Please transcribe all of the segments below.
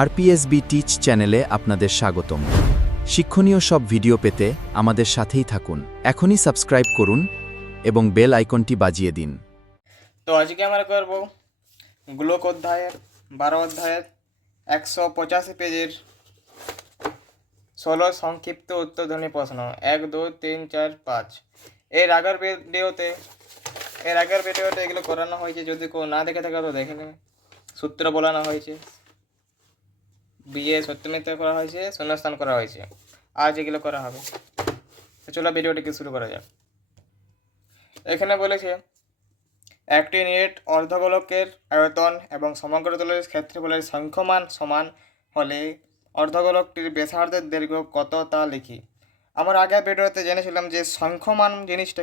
আরপিএসবি teach চ্যানেলে আপনাদের স্বাগতম। শিক্ষণীয় সব ভিডিও পেতে আমাদের সাথেই থাকুন। এখনই সাবস্ক্রাইব করুন এবং বেল আইকনটি বাজিয়ে দিন। তো আজকে আমরা করব গোলক অধ্যায়ের 12 অধ্যায়ের 185 পেজের 16 সংক্ষিপ্ত উত্তরধ্বনি প্রশ্ন 1 2 3 4 5। এর আগের ভিডিওতে এগুলো করানো হয়েছে, যদি কেউ না দেখে থাকে তো দেখে নেবে। সূত্র বলানো হয়েছে, বিয়ে সত্যমিথ্যা করা হয়েছে, শূন্যস্থান করা হয়েছে। আজ এগুলো করা হবে। তো চলো ভিডিওটিকে শুরু করা যাক। এখানে বলেছে একটি নেট অর্ধগোলকের আয়তন এবং সমগ্র তলের ক্ষেত্রফলের সংখ্যমান সমান হলে অর্ধগোলকটির ব্যাসার্ধের দৈর্ঘ্য কত তা লিখি। আমরা আগের ভিডিওতে জেনেছিলাম যে সংখ্যমান জিনিসটা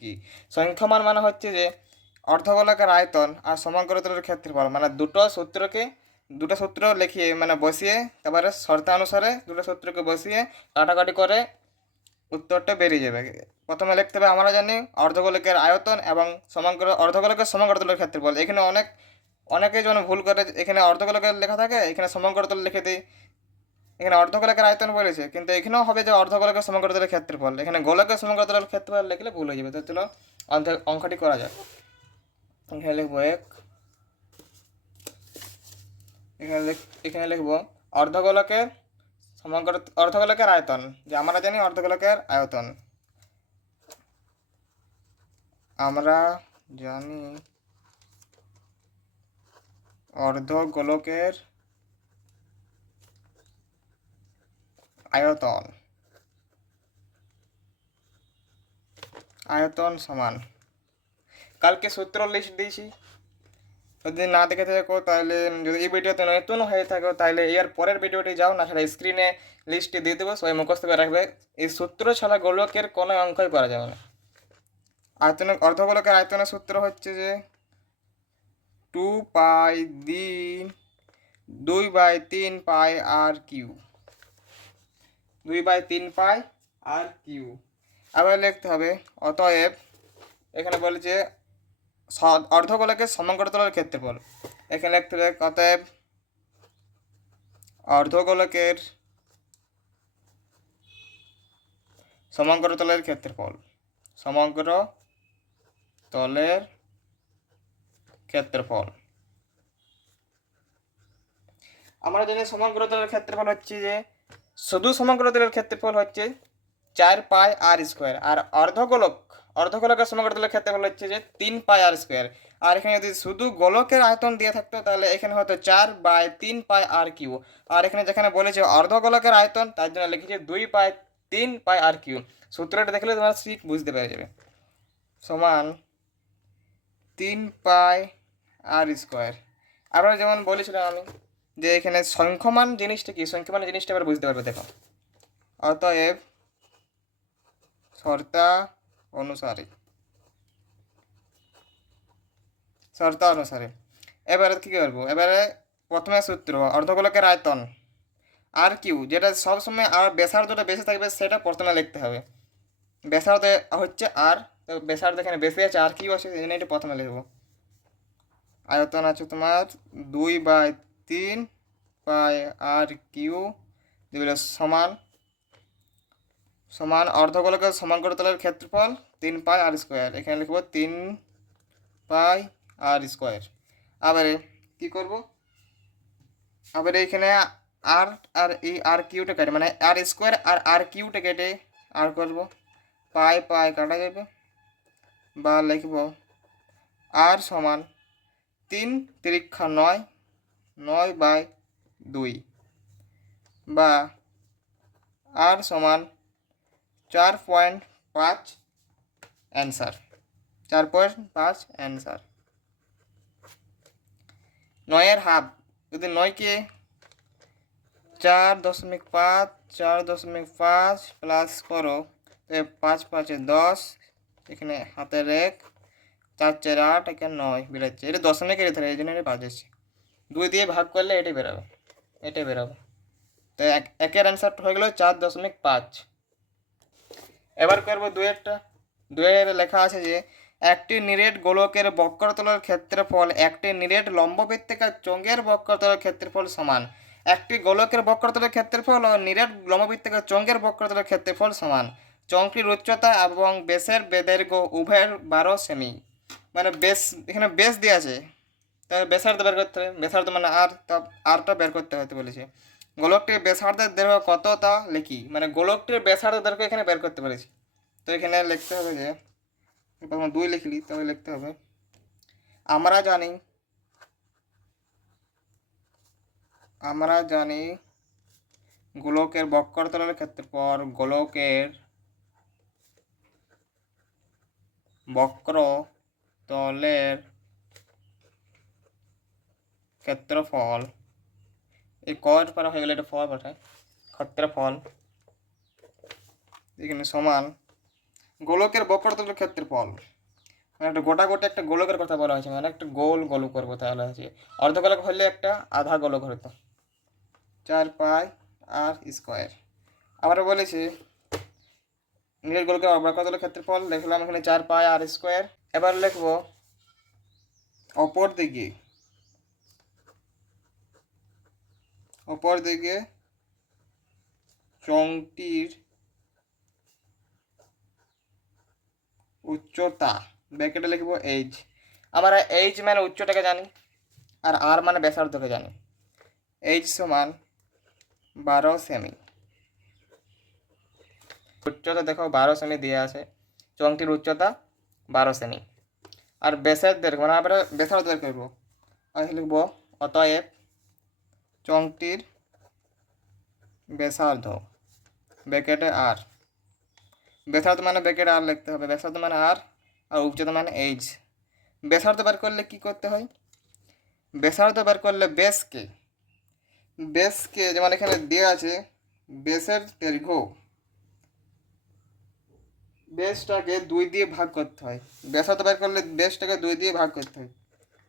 কি। সংখ্যমান মানে হচ্ছে যে অর্ধগোলকের আয়তন আর সমগ্র তলের ক্ষেত্রফল, মানে দুটো সূত্র লিখিয়ে মানে বসিয়ে, তারপরে শর্তানুসারে দুটো সূত্রকে বসিয়ে কাটাকাটি করে উত্তরটা বেরিয়ে যাবে। প্রথমে লিখতে হবে, আমরা জানি অর্ধগোলকের আয়তন এবং অর্ধগোলকের সমগ্র তলের ক্ষেত্রফল। এখানে অনেকেই যেন ভুল করে, এখানে অর্ধগোলকের লেখা থাকে, এখানে সমগ্র তল লিখে দিই। এখানে অর্ধগোলকের আয়তন বলেছে, কিন্তু এখানেও হবে যে অর্ধগোলকের সমগ্র তলের ক্ষেত্রফল। এখানে গোলকের সমগ্র তলের ক্ষেত্রফল লিখলে ভুল হয়ে যাবে। তো চলো অঙ্কটি করা যাক। এখানে লিখবো এখানে লিখবো অর্ধগোলকের আয়তন, যে আমরা জানি অর্ধগোলকের আয়তন। আমরা জানি অর্ধগোলকের আয়তন সমান, কালকে সূত্র লিস্ট দিয়েছি, যদি না দেখে থাকো তাহলে, যদি এই ভিডিওতে নতুন হয়ে থাকো তাহলে এর পরের ভিডিওটি যাও, না ছাড়া স্ক্রিনে লিস্টটি দিয়ে দেবো, সবাই মুখস্থ করে রাখবে। এই সূত্র ছাড়া গোলকের কোনো অঙ্কই করা যাবে না। অর্ধগোলকের আয়তনের সূত্র হচ্ছে যে 2/3 পাই আর কিউ। 2/3 পাই আর কিউ। আবার লিখতে হবে অতএব, এখানে বলেছে অর্ধগোলকের সমগ্র তলের ক্ষেত্রফল। এখানে লিখতে হবে অতএব অর্ধগোলকের সমগ্র তলের ক্ষেত্রফল। আমরা জানি সমগ্র তলের ক্ষেত্রফল হচ্ছে যে, শুধু সমগ্র তলের ক্ষেত্রফল হচ্ছে 4 পাই আর স্কোয়ার, আর অর্ধগোলকের সমগ্র তলের ক্ষেত্রফল হচ্ছে যে 3 পাই আর স্কোয়ার। আর এখানে যদি শুধু গোলকের আয়তন দিয়ে থাকতো তাহলে এখানে হয়তো 4/3 পাই আর কিউ। আর এখানে যেখানে বলেছে অর্ধগোলকের আয়তন, তার জন্য লিখেছে 2/3 পাই আর কিউ। সূত্রটা দেখলে তোমরা ঠিক বুঝতে পেরে যাবে। সমান 3 পাই আর স্কোয়ার। আবার যেমন বলেছিলাম আমি যে এখানে সংখ্যমান জিনিসটা কি, সংখ্যমান জিনিসটা এবার বুঝতে পারবে। দেখো, অতএব শর্ত অনুসারে এবারে কী করবো, এবারে প্রথমে সূত্র অর্ধগোলকের আয়তন আর কিউ, যেটা সবসময় আর ব্যাসার্ধটা বেশি থাকবে সেটা প্রথমে লিখতে হবে। ব্যাসার্ধ হচ্ছে আর, তো ব্যাসার্ধ এখানে বেশি আছে, আর কিউ আছে, এই জন্য এটা প্রথমে লিখবো। আয়তন আছে তোমার 2/3 পাই আর কিউ সমান অর্ধগোলকের সমগ্র তলের ক্ষেত্রফল 3 পাই আর স্কোয়ার। এখানে লিখবো 3 পাই আর স্কোয়ার। আবার কি করব, আবার এখানে আর আর এই আর কিউটা কেটে, মানে আর স্কোয়ার আর আর কিউটা কেটে আর করব, পাই পাই কাটা যাবে, বা লিখব আর সমান 3 তিরিক্ষা 9/2, বা আর সমান 4.5 অ্যান্সার। 4.5 অ্যান্সার। 9-এর হাফ, যদি 9কে 4.5 প্লাস করো, 5×5 = 10, এখানে হাতের 1, 4×4 = 8, এখানে 9 বেরোচ্ছে। এটা দশমিকের ধরে, এই জন্য এটা বাজেছে। 2 দিয়ে ভাগ করলে এটাই বেরোবে। তো একের অ্যান্সারটা হয়ে গেল 4.5। এবার করবো 2-এরটা। 2-এর লেখা আছে যে একটি নিরেট গোলকের বক্রতলের ক্ষেত্রফল একটি নিরেট লম্ববৃত্তাকার চোঙের বক্রতলের ক্ষেত্রফল সমান। একটি গোলকের বক্রতলের ক্ষেত্রফল ও নিরেট লম্ববৃত্তাকার চোঙের বক্রতলের ক্ষেত্রফল সমান। চোঙটির উচ্চতা এবং বেসের দৈর্ঘ্য উভয়ের 12 সেমি। মানে বেস, এখানে বেস দেওয়া আছে, তাহলে ব্যাসার্ধ বের করতে হবে। ব্যাসার্ধ মানে আর, তা আরটা বের করতে হতে বলেছে। গোলকটির ব্যাসার্ধের দৈর্ঘ্য কত তা লিখি, মানে গোলকটির ব্যাসার্ধ দৈর্ঘ্য এখানে বের করতে বলেছি। তো এখানে লিখতে হবে যে, প্রথমে 2 লিখলি, তবে লিখতে হবে আমরা জানি গোলকের বক্রতলের ক্ষেত্রফল বক্রতলের ক্ষেত্রফল, এই কর পারা হয়ে গেলে এটা ফল পাঠায়, ক্ষেত্রফল এখানে সমান গোলকের বক্রতলের ক্ষেত্রফল। মানে একটা গোটা একটা গোলকের কথা বলা হয়েছে, মানে একটা গোল গোলক করবো, তাহলে হচ্ছে অর্ধগোলক হলে একটা আধা গোলক হতো 4 পাই আর স্কোয়ার। আবার বলেছে নিরেট গোলকের বক্রতলের ক্ষেত্রফল লিখলাম এখানে 4 পাই আর স্কোয়ার। এবার লিখবো অপর দিকে চোঙটির উচ্চতা, ব্র্যাকেটে লিখবো এইচ। আমরা এইচ মানে উচ্চটাকে জানি, আর আর মানে ব্যাসার্ধকে জানি। এইচ সমান 12 সেমি। উচ্চতা দেখো 12 সেমি দিয়ে আছে, চোঙটির উচ্চতা 12 সেমি। আর ব্যাসের দৈর্ঘ্য মানে আমরা ব্যাসার্ধ বের করবো, আর লিখবো অতএব চোঙটির ব্যাসার্ধ ব্র্যাকেটে আর, ব্যাসার্ধ মানে ব্র্যাকেটে আর লিখতে হবে, ব্যাসার্ধ মানে আর উচ্চতা মানে এইচ। ব্যাসার্ধ বের করলে কি করতে হয়, ব্যাসার্ধ বের করলে বেসকে যেমন এখানে দেওয়া আছে বেসের দৈর্ঘ্য, বেসটাকে 2 দিয়ে ভাগ করতে হয়। ব্যাসার্ধ বের করলে বেসটাকে 2 দিয়ে ভাগ করতে হয়।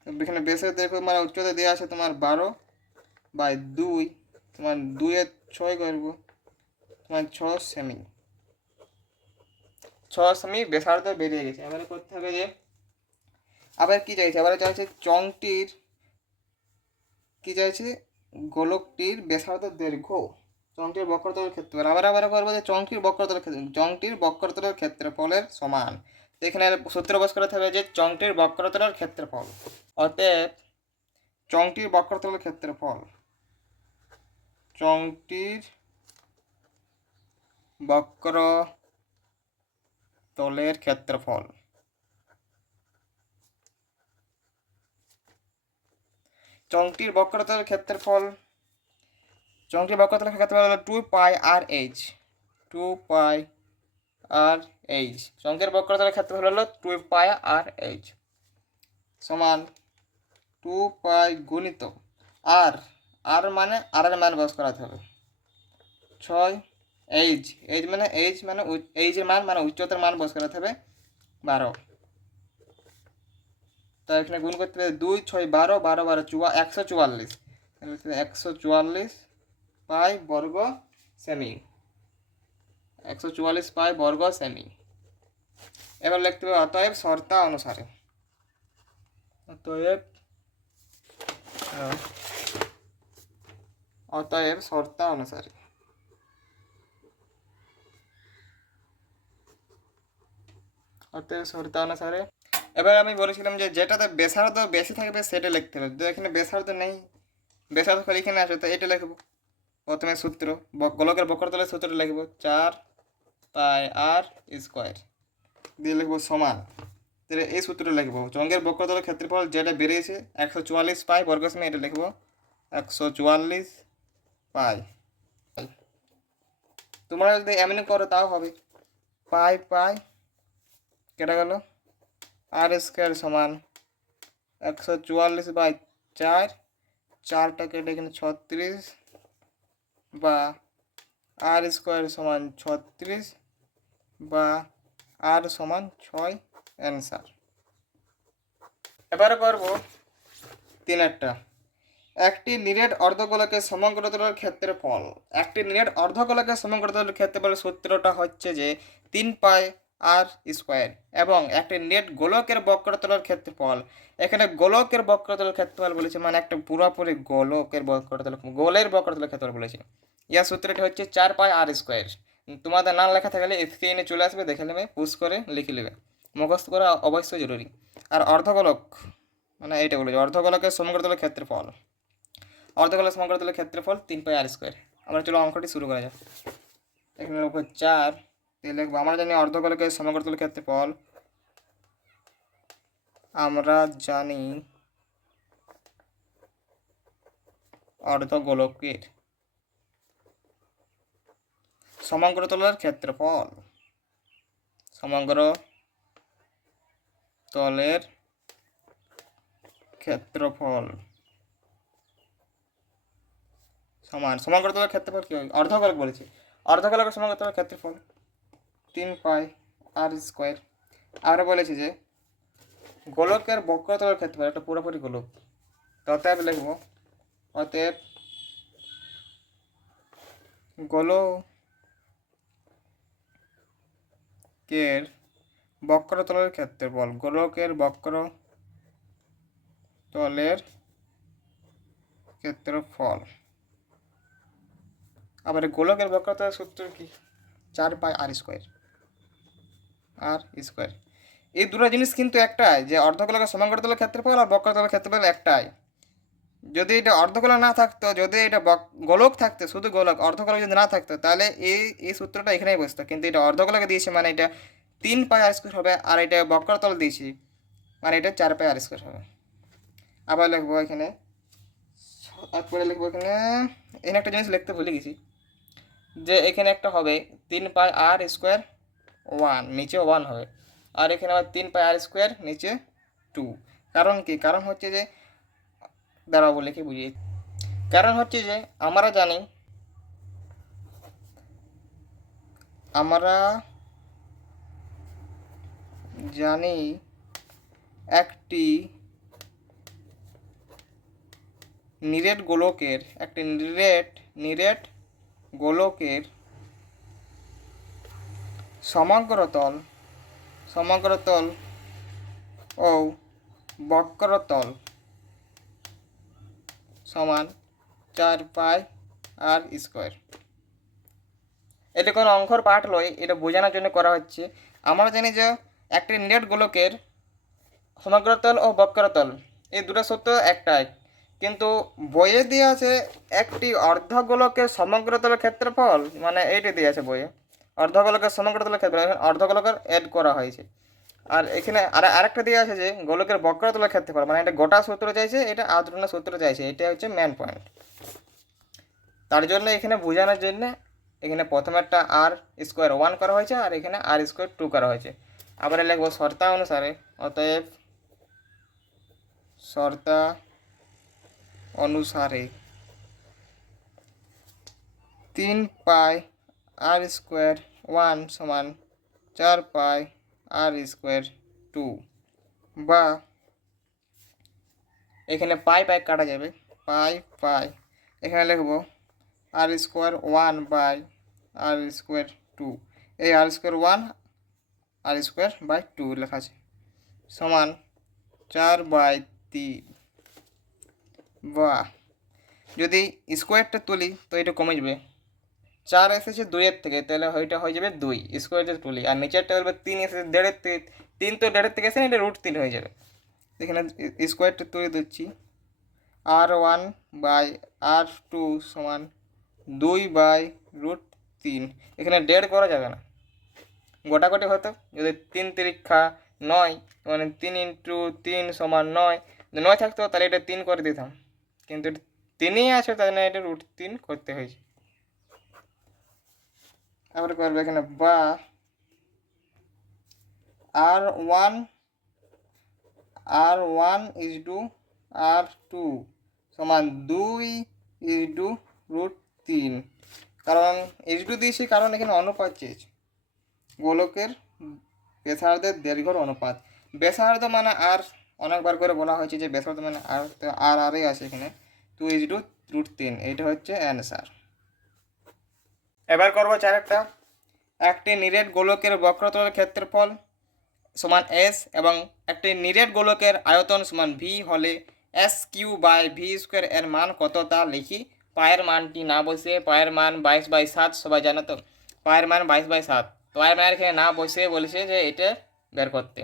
এখানে বেসের দৈর্ঘ্য মানে উচ্চতা দেওয়া আছে তোমার 12/2, তোমার 2 এর 6 করবো, তোমার 6 সেমি। 6 সেমি ব্যাসার্ধ বেরিয়ে গেছে। এবারে করতে হবে যে, আবার কি চাইছে, এবারে চাইছে চোঙটির কি চাইছে, গোলকটির ব্যাসার্ধ দৈর্ঘ্য চোঙটির বক্রতলের ক্ষেত্রফল। আবার করবো যে চোঙটির বক্রতলের ক্ষেত্রফলের সমান। এখানে সূত্র বস করতে হবে যে চোঙটির বক্রতলের ক্ষেত্রফল, অতএব চোঙটির বক্রতলের ক্ষেত্রফল, চোঙটির বক্রতলের ক্ষেত্রফল, চোঙটির বক্রতলের ক্ষেত্রফল হলো 2 পাই আর এইচ। 2 পাই আর এইচ, চোঙের বক্রতলের ক্ষেত্রফল হলো 2 পাই আর এইচ সমান 2 পাই গুণিত আর মানে আর এর মান বস করাতে হবে 6, এইচ মানে এইচের মান মানে উচ্চতার মান বস করাতে হবে 12। তো এখানে গুণ করতে হবে 2 6 12 12 12 144, 144 পাই বর্গ সেমি, 144 পাই বর্গ সেমি। এবার লিখতে হবে অতএব শর্তা অনুসারে, অতএব শর্তা অনুসারে এবার আমি বলেছিলাম যে যেটাতে ব্যাসার্ধ বেশি থাকবে সেটা লিখতে হবে। তো এখানে ব্যাসার্ধ নেই, ব্যাসার্ধ খালি এখানে আসবে, তো এটা লিখবো। প্রথমে সূত্র, গোলকের বক্রতলের সূত্র লিখবো 4 পাই আর স্কোয়ার দিয়ে লিখবো সমান, তাহলে এই সূত্র লিখবো চোঙের বক্রতলের ক্ষেত্রফল যেটা বেরিয়েছে 144 পাই বর্গ সেমি, এটা লিখবো 144 পাই। তোমরা যদি এমনি করো তাও হবে, পাই পাই কেটে গেল, আর স্কোয়ার সমান 144/4, 4টা কেটে এখানে 36, বা আর স্কোয়ার সমান 36 বা আর সমান 6 অ্যান্সার। এবারে করব 3টা। একটি নিরেট অর্ধগোলকের সমগ্রতলের ক্ষেত্রফল, একটি নিরেট অর্ধগোলকের সমগ্রতলের ক্ষেত্রফলের সূত্রটা হচ্ছে যে 3 পাই আর স্কোয়ার এবং একটি নেট গোলকের বক্রতলের ক্ষেত্রফল। এখানে গোলকের বক্রতলের ক্ষেত্রফল বলেছে, মানে একটা পুরোপুরি গোলকের বক্রতল, গোলের বক্রতলের ক্ষেত্রফল বলেছে। ইয়ার সূত্রটি হচ্ছে 4πr²। তোমাদের নাম লেখা থাকলে স্ক্রিনে চলে আসবে, দেখে নেবে, পুশ করে লিখে নেবে, মুখস্থ করা অবশ্যই জরুরি। আর অর্ধগোলক মানে এইটা বলেছে, অর্ধগোলকের সমগ্রতলের ক্ষেত্রফল, অর্ধগোলক সমগ্রতলের ক্ষেত্রফল 3πr²। আমরা চলো অঙ্কটি শুরু করা যাক। এখানে লিখবো 4, লিখবো আমরা জানি অর্ধগোলকের সমগ্রতলের ক্ষেত্রফল, আমরা জানি অর্ধগোলকের সমগ্রতলের ক্ষেত্রফল, সমগ্র তলের ক্ষেত্রফল সমান, সমগ্রতলের ক্ষেত্রফল কি হয়, অর্ধগোলক বলেছে, অর্ধগোলকের সমগ্রতলের ক্ষেত্রফল 3πr²। আর বলেছে যে গোলকের বক্রতলের ক্ষেত্রফল, একটা পুরোপুরি গোলক, অতএব লিখব, অতএব গোলকের বক্রতলের ক্ষেত্রফল, গোলকের বক্রতলের ক্ষেত্রফল। আবার গোলকের বক্রতলের সূত্র কি, 4πr²। এই দুটো জিনিস কিন্তু একটাই, যে অর্ধগোলকের সমগ্রতলের ক্ষেত্রফল আর বক্রতলের ক্ষেত্রফল একটাই। যদি এটা অর্ধগোলক না থাকতো, যদি এটা গোলক থাকতো, শুধু গোলক, অর্ধগোলক যদি না থাকতো, তাহলে এই সূত্রটা এখানেই বসতো। কিন্তু এটা অর্ধগোলকে দিয়েছে, মানে এটা 3πr² হবে, আর এটা বক্রতল দিয়েছি, মানে এটা 4πr² হবে। আবার লিখবো এখানে, তারপরে লিখবো এখানে, এখানে একটা জিনিস লিখতে ভুলে গেছি, যে এখানে একটা হবে 3πr², নিচে 1 হবে, আর এখানে আবার 3πr², নিচে 2। কারণ কি, কারণ হচ্ছে যে, দাঁড়াবো লিখে বুঝিয়ে, কারণ হচ্ছে যে আমরা জানি একটি নিরেট গোলকের সমগ্রতল ও বক্রতল সমান 4πr²। এটা কোনো অঙ্কর পাঠ লয়, এটা বোঝানোর জন্য করা হচ্ছে। আমরা জানি যে একটি নেট গোলকের সমগ্রতল ও বক্রতল, এই দুটো সূত্র একটাই, কিন্তু বইয়ে দিয়ে আছে একটি অর্ধগোলকের সমগ্রতলের ক্ষেত্রফল, মানে এইটি দিয়ে আছে বইয়ে, অর্ধগোলকের সমগ্রতলের ক্ষেত্রফল, অর্ধগোলকের অ্যাড করা হয়েছে। আর এখানে আরেকটা দিয়ে আছে যে গোলকের বক্রতলের ক্ষেত্রফল, মানে এটা গোটা সূত্র চাইছে, এটা আধটুকরা সূত্র চাইছে, এটা হচ্ছে মেন পয়েন্ট। তার জন্য এখানে বোঝানোর জন্য এখানে প্রথমে একটা r²1 করা হয়েছে, আর এখানে r²2 করা হয়েছে। আবার লিখবো শর্তা অনুসারে, অতএব শর্তা অনুসারে 3πr²1 সমান 4πr²2, বা এখানে পাই কাটা যাবে, পাই এখানে লিখবো r²1 বাই r²2, এই r²1 r²2 লেখা আছে, সমান 4/3। বা যদি স্কোয়ারটা তুলি তো এটা কমে যাবে, 4 এসেছে 2-এর থেকে, তাহলে ওইটা হয়ে যাবে 2 স্কোয়ারটা তুলি, আর নিচেরটা বলবে 3 এসেছে 1.5-এর থেকে, 3 তো 1.5-এর থেকে এসে এটা √3 হয়ে যাবে। এখানে স্কোয়ারটা তুলে দিচ্ছি, r1 বাই r2 সমান 2/√3। এখানে 1.5 করা যাবে না, গোটাগোটি হতো, যদি 3 তিরিক্ষা 9, মানে 3 × 3 সমান 9, 9 থাকতো তাহলে এটা 3 করে দিতাম, কিন্তু 3ই আছে, তাই না, এটা √3 করতে হয়েছে। আবার করবে এখানে, বা r1:r2 সমান 2:√3। কারণ h2 দিয়েছি, কারণ এখানে অনুপাত চেয়েছে, গোলকের ব্যাসার্ধের দৈর্ঘ্যের অনুপাত। ব্যাসার্ধ মানে আর, অনেকবার করে বলা হয়েছে যে ব্যাসার্ধ মানে আর, তো আরই আছে এখানে, 2:√3, এইটা হচ্ছে অ্যান্সার। এবার করবো চারেরটা, একটি নিরেট গোলকের বক্রতলের ক্ষেত্রফল সমান এস এবং একটি নিরেট গোলকের আয়তন সমান ভি হলে S Q by V square এর মান কত তা লিখি। পায়ের মানটি না বসে, পায়ের মান 22/7 সবাই জানো তো, পায়ের মান 22/7, পায়ের মানের এখানে না বসে বলেছে যে এটা বের করতে।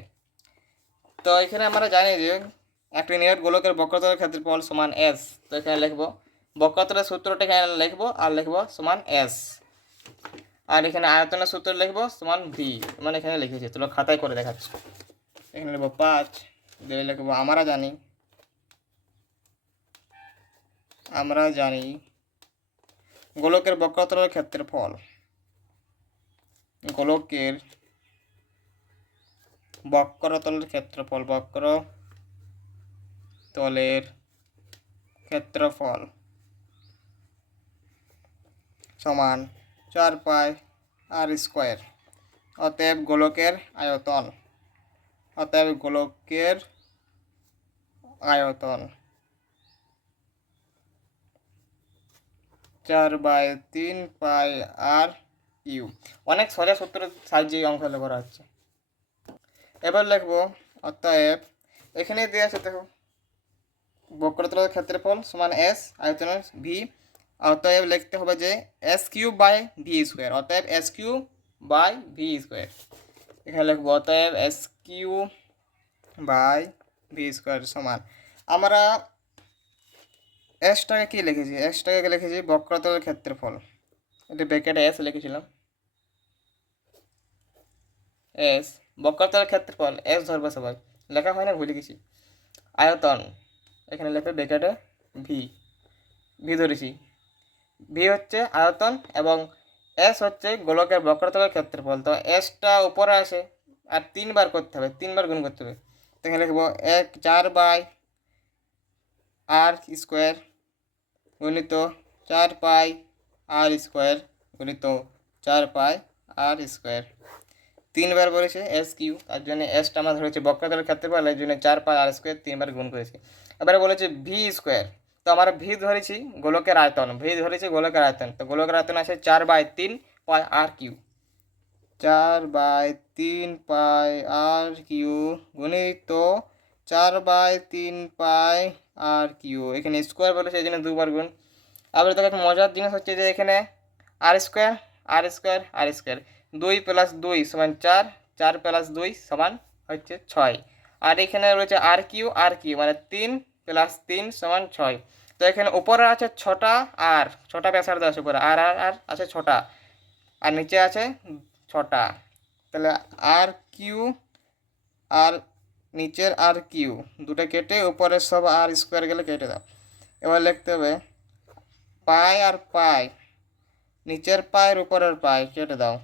তো এখানে আমরা জানি যে একটি নিরেট গোলকের বক্রতলের ক্ষেত্রফল সমান এস। তো এখানে লিখবো বক্রতলের সূত্রটা এখানে লিখবো আর লিখবো সমান এস, আর এখানে আয়তনের সূত্র লিখবো সমান ভি, মানে এখানে লিখেছি, তোমরা খাতায় করে দেখাচ্ছি। এখানে লিখবো 5, দিয়ে লিখবো আমরা জানি গোলকের বক্রতলের ক্ষেত্রফল, গোলকের বক্রতলের ক্ষেত্রফল সমান 4 পাই আর স্কোয়ার। অতএব গোলকের আয়তন 4/3 পাই আর ইউ। অনেক সহজ সূত্রের সাহায্যে এই অঙ্কগুলো করা হচ্ছে। এবার লিখবো অতএব, এখানে দেওয়া আছে দেখো বক্রতলের ক্ষেত্রফল সমান এস, আয়তনের ভি। অতএব লিখতে হবে যে S Q by V square, অতএব S Q by V square. এখানে লিখবো অতএব S Q by V square সমান, আমরা এসটাকে কি লিখেছি, এসটাকে লিখেছি বক্রতলের ক্ষেত্রফল, এটা ব্র্যাকেটে এস লিখেছিলাম, এস বক্রতলের ক্ষেত্রফল এস ধরবে সবাই, লেখা হয় না ভুলে গেছি। আয়তন এখানে লেখে ব্র্যাকেটে ভি ধরেছি, ভি হচ্ছে আয়তন এবং এস হচ্ছে গোলকের বক্রতলের ক্ষেত্রফল। তো এসটা উপরে আসে আর 3 বার করতে হবে, 3 বার গুণ করতে হবে। তো এখানে লিখবো 4 বাই আর স্কোয়ার গুণিত 4 পাই আর স্কোয়ার গুণিত 4 পাই আর স্কোয়ার। 3 বার বলেছে এস কিউ, তার জন্য এসটা আমরা ধরেছি বক্রতলের ক্ষেত্রফল, এর জন্য 4 পাই আর স্কোয়ার 3 বার গুণ করেছি। এবারে বলেছে ভি স্কোয়ার, তো আমরা ভি ধরেছি গোলকের আয়তন, তো গোলকের আয়তন আছে 4/3 পাই আর কিউ, 4/3 পাই আর কিউ গুণিত 4/3 পাই আর কিউ। এখানে স্কোয়ার বলেছে এই জন্য 2 বার গুণ। আবার দেখো মজার জিনিস হচ্ছে যে এখানে আর স্কোয়ার 2 + 2 = 4, 4 + 2 সমান হচ্ছে 6, আর এখানে রয়েছে আর কিউ মানে 3 + 3 = 6। তো এখানে উপরে আছে 6টা, আর 6টা ব্যাসার্ধ আছে উপরে, আর আছে 6টা, আর নিচে আছে 6টা। তাহলে আর কিউ আর নিচের আর কিউ দুটো কেটে উপরের সব আর স্কোয়ার গেলে কেটে দাও। এবার লিখতে হবে পাই আর পাই, নিচের পায়ের উপরের পাই কেটে দাও।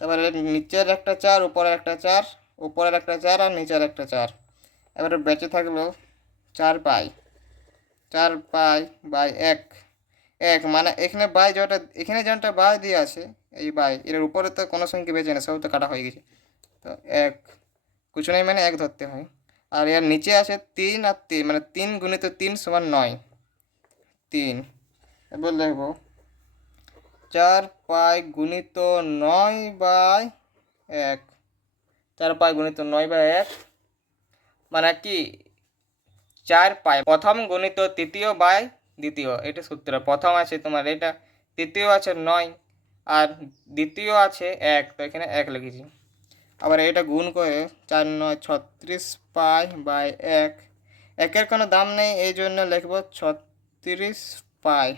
তারপরে নিচের একটা 4, উপরের একটা 4, উপরের একটা 4 আর নিচের একটা 4। এবারে বেঁচে থাকলো 4 পাই বাই 1 মানে এখানে বাই যেটা, এখানে যেটা বাই দিয়ে আছে এই বাই, এর উপরে তো কোনো সংখ্যা বেঁচে না, সব তো কাটা হয়ে গেছে। তো 1 কিছু নেই মানে 1 ধরতে হয়। আর এর নিচে আছে 3 আর 3 মানে 3 × 3 = 9, 3। এবার লিখব 4 পাই গুণিত 9/1, 4 পাই গুণিত 9/1 মানে কি 4 পাই প্রথম গুণিত তৃতীয় বাই দ্বিতীয়, এটা সূত্র। প্রথম আছে তোমার এটা, তৃতীয় আছে 9 আর দ্বিতীয় আছে 1, তো এখানে 1 লিখেছি। আবার এটা গুণ করে 4 × 9 = 36 পাই বাই 1, একের কোনো দাম নেই এই জন্য লিখব 36 পাই।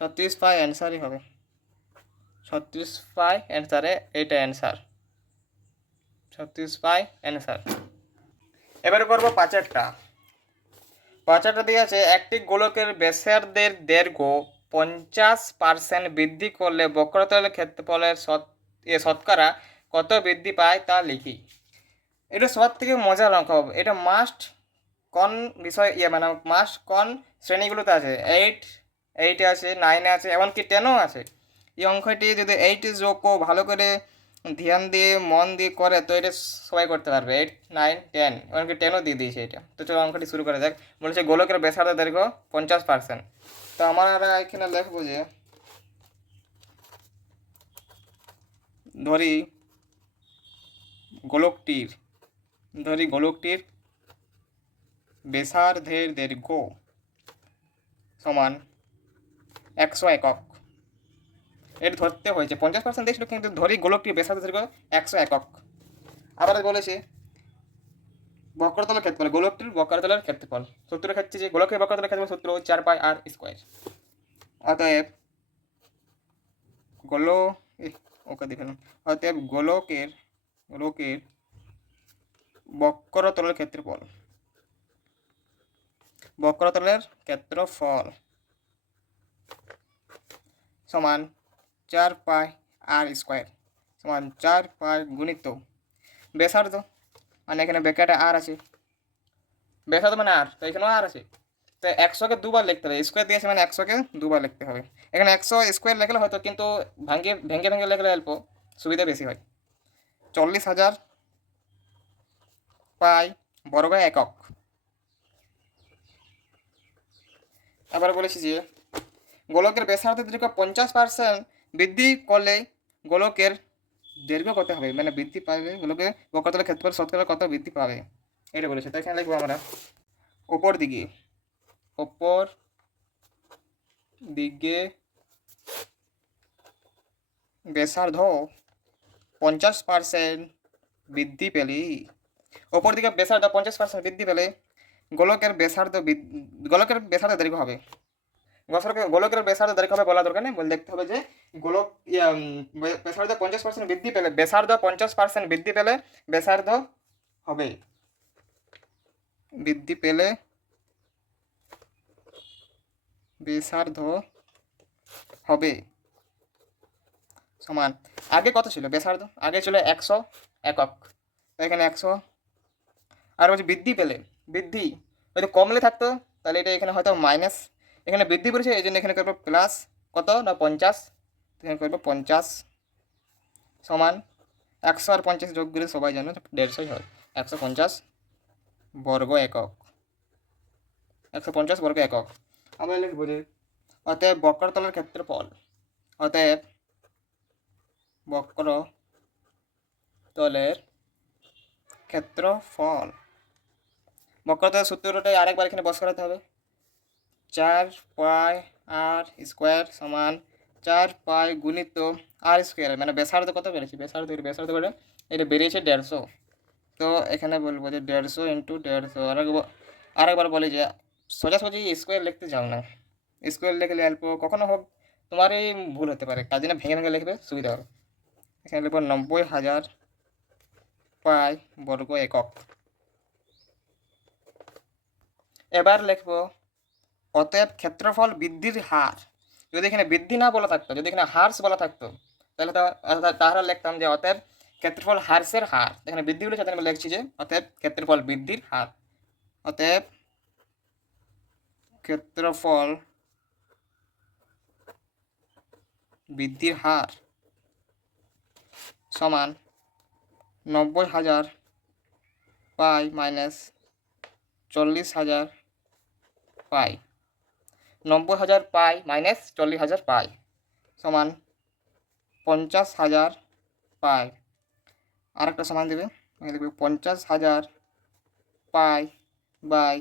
36 পাই অ্যান্সারই হবে, 36 পাই অ্যান্সারে, এটা অ্যান্সার 36 পাই অ্যান্সার। এবারে করবো 5টা দিয়ে আছে একটি গোলকের ব্যাসার্ধের দৈর্ঘ্য 50% বৃদ্ধি করলে বক্রতলের ক্ষেত্রফলের শতকরা কত বৃদ্ধি পায় তা লিখি। এটা সবার থেকে মজার অঙ্ক হবে, এটা মাস্ট কোন বিষয় মানে মাস্ট কোন শ্রেণীগুলোতে আছে, 8 আছে, 9 আছে, এমনকি 10ও আছে। এই অঙ্কটি যদি 8 যোগ ভালো করে ধ্যান দিয়ে মন দিয়ে করে তো এটা সবাই করতে পারবে। 8, 9, 10 এমনকি 10ও দিয়ে দিয়েছে এটা। তো চলো অঙ্কটি শুরু করা যাক। বলেছে গোলকের ব্যাসার্ধ দৈর্ঘ্য 50%। তো আমরা এখানে লিখবো যে ধরি গোলকটির ব্যাসার্ধের দৈর্ঘ্য সমান 100 একক। এটা ধরতে হয়েছে 50% দেখছিল, কিন্তু ধরি গোলকটির ব্যাসার্ধের দৈর্ঘ্য 100 একক। আবার বলেছে বক্রতলের ক্ষেত্রফল, গোলকটির বক্রতলের ক্ষেত্রফল সূত্র হচ্ছে যে গোলকের বক্রতলের ক্ষেত্রফল সূত্র 4 পাই আর স্কোয়ার। অতএব গোলকের বক্রতলের ক্ষেত্রফল সমান 4 পাই আর স্কোয়ার সমান 4 পাই গুণিত ব্যাসার্ধ, মানে এখানে ব্র্যাকেটে আর আছে, ব্যাসার্ধ মানে আর, তো এখানেও আর আছে, তো 100কে দুবার লিখতে হবে, স্কোয়ার দিয়েছে মানে 100কে দুবার লিখতে হবে। এখানে 100 স্কোয়ার লিখলে হয়তো, কিন্তু ভেঙে লিখলে অল্প সুবিধা বেশি হয়। 40,000 পাই বর্গ একক। আবার বলেছি যে গোলকের ব্যাসার্ধের দৈর্ঘ্য 50% বৃদ্ধি করলে গোলকের দৈর্ঘ্য কত হবে, মানে বৃদ্ধি পাবে গোলকের বক্রতলের ক্ষেত্রফল শতকরা কত বৃদ্ধি পাবে, এটা বলেছে। তো এখানে লিখবো আমরা উপর দিকে ব্যাসার্ধ 50% বৃদ্ধি পেলে, ওপর দিকে ব্যাসার্ধ 50% বৃদ্ধি পেলে গোলকের ব্যাসার্ধ দৈর্ঘ্য হবে। গোলকের ব্যাসার্ধ দৈর্ঘ্য হবে বলা দরকার নেই, বলে দেখতে হবে যে ব্যাসার্ধ 50% বৃদ্ধি পেলে ব্যাসার্ধ হবে সমান, আগে কত ছিল ব্যাসার্ধ, আগে ছিল 100 একক, তো এখানে 100, আর বলছি বৃদ্ধি হয়তো কমলে থাকতো তাহলে এটা এখানে হয়তো মাইনাস, এখানে বৃদ্ধি করেছে এই জন্য এখানে করবো প্লাস কত না 50, এখানে করবো 50 সমান 100 আর 50 যোগ করে সবাই জানো 150 হয়, 150 বর্গ একক, 150 বর্গ একক। আমরা লিখবো যে অতএব বক্রতলের ক্ষেত্রফল বক্রতলের সূত্রটাই আরেকবার এখানে বস করাতে হবে। 4 পাই আর স্কোয়ার সমান 4 পাই গুণিত আর স্কোয়ার, মানে ব্যাসার্ধ কত বেড়েছে, ব্যাসার্ধ বেড়ে এটা বেরিয়েছে 150, তো এখানে বলবো যে 150 ইন্টু 150। আরেকবার বলি যে সোজাসুজি স্কোয়ার লিখতে যাও না, স্কোয়ার লিখলে অল্প কখনো হোক তোমারই ভুল হতে পারে, তার জন্য ভেঙে লিখবে সুবিধা হবে। এখানে লিখবো 90,000 পাই বর্গ একক। এবার লিখবো অতএব ক্ষেত্রফল বৃদ্ধির হার, যদি এখানে বৃদ্ধি না বলা থাকতো, যদি এখানে হার্স বলা থাকতো তাহলে লিখতাম যে অতএব ক্ষেত্রফল হার্সের হার, এখানে বৃদ্ধি বলেছে তাহলে আমি লিখছি যে অতএব ক্ষেত্রফল বৃদ্ধির হার, অতএব ক্ষেত্রফল বৃদ্ধির হার সমান 90,000 পাই মাইনাস 40,000 পাই, 90,000 পাই মাইনাস 40,000 পাই সমান 50,000 পাই। আরেকটা সমান দেবে, দেখবে 50,000 পাই বাই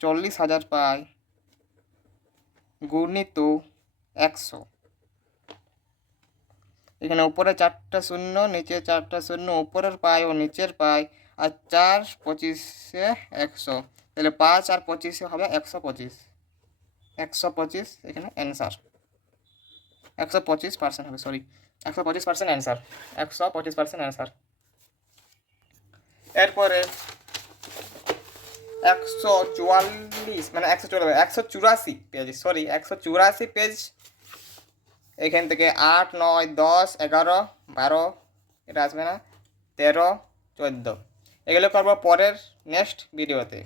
40,000 পাই গুণিত 100। এখানে উপরে 4টা শূন্য, নিচে 4টা শূন্য, উপরের পাই ও নিচের পাই, আর 4 25 100, তাহলে 5 আর 25 হবে 125 এখানে অ্যান্সার 125% হবে, সরি 125% অ্যান্সার, 125% অ্যান্সার। এরপরে 144 মানে 184 পেজ, সরি 184 পেজ, এখান থেকে 8 9 10 11 12 এটা আসবে না, 13 14 এগুলো করবো পরের নেক্সট ভিডিওতে।